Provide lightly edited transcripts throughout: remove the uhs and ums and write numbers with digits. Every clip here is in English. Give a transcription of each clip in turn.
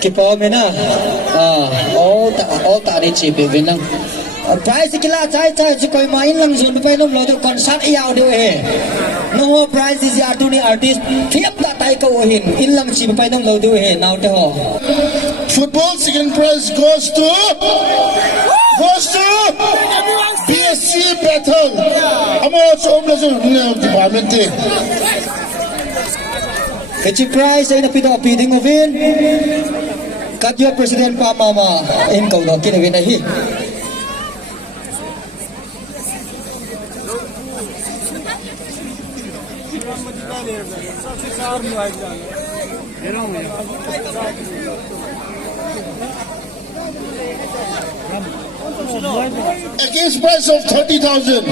Kipaw mo na. All tari chipin lang. Price kila chai si koi main lang zon pa nom lo concert iyaw de he. No price is ya tu ni artist thiep ta tai ko hin in lang chip pa nom lo de he now de ho. Football second prize goes to BSC Battle. Amo som la zon department. Kecil prize ay napito apiding ovin. Kadyo President pa mama in kau no kinawin na hi. Against price of 30,000.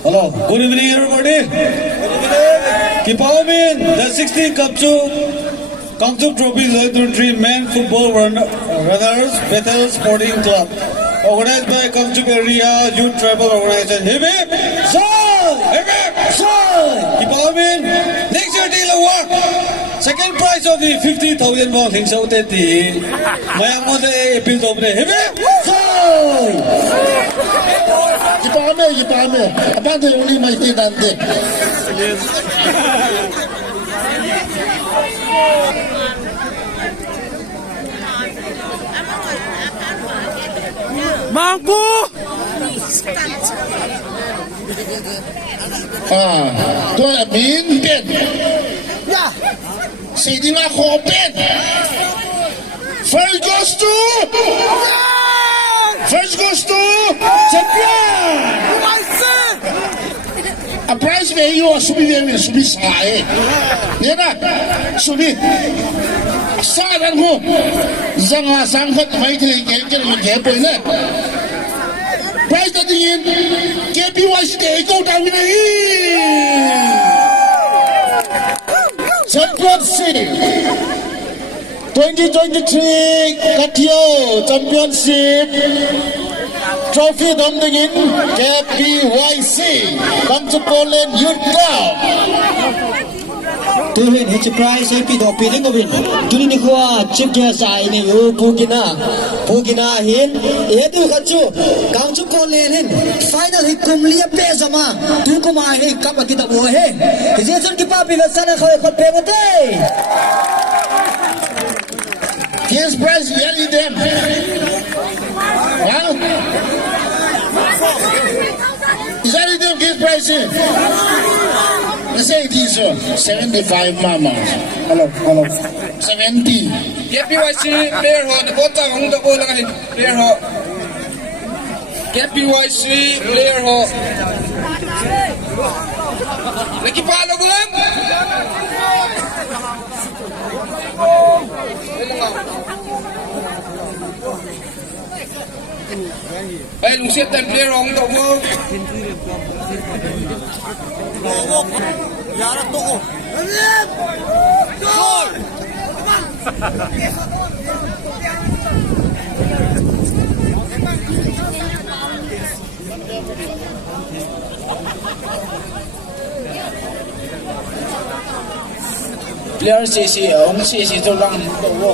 Hello, good evening everybody. Keep on in the 16th kangchup Trophy 2023 Men Football Runners Battle Sporting Club, organized by Kangchup Area Youth Tribal Organization. Hip hip! Hip hip! Keep on in. Next year deal award. Second prize of the 50,000 won. Things out at the Mayang mo the appeal of the hip hip! Gipame. Apante uli may tinante. Mangku. To min pen. Ya. Sidi nga ko pen. First goes to champion. A prize may you subi sae. Nena subi. Saan ko zanga sangkat may tinigil mag-hepoy na. Prize na tingin KPYC day ikaw tawin na Championship 2023 Katyo Championship Trophy domdingin KPYC Kangchup Poland Youth Club. Tuhin hitch prize ay pido piling ovin. Tuni ni kuwa chip guest ay ni yu pugina hin. Edu kachu Kangchup Poland hin. Final hi kumliya pe zama. Tu kuma hi kap kita bo he. Jesun ki papi vesana khawe khot pe bote. Yes, prize yelly them. Wow. Is that them gift prize here? Let's say it is 75 mama. Hello. 70. KPYC player ho the bota hong the bola kanin player ho. KPYC player ho. Lagi palo gulang. Ay lusiat dan player hong the bola. Yarat toko. Gol. Player CC hong CC to lang to. Hello.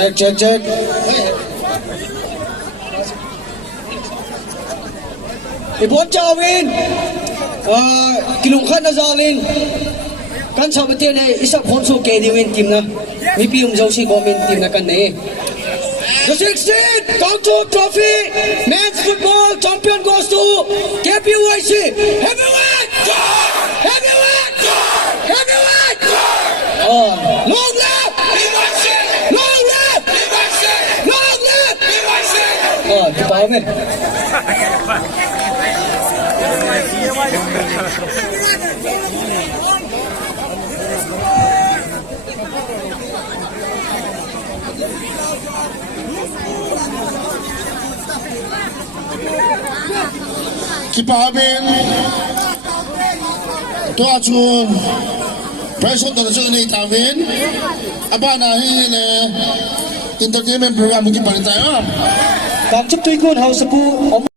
Check. Ibon Jawin. Kilungkhan na Zaling. Kan sabi tiyan ay isa konso kay diwin team na. May piyong jaw si comment team na kan na eh. The 16th Kangchup Trophy Men's Football Champion goes to KPYC Heavyweight! Heavyweight! Long left! Long left! bao me Kipabin tua chu present da chu ni tawin aba na hi ne entertainment program ki parin tayo Kangchup tui kun hau sapu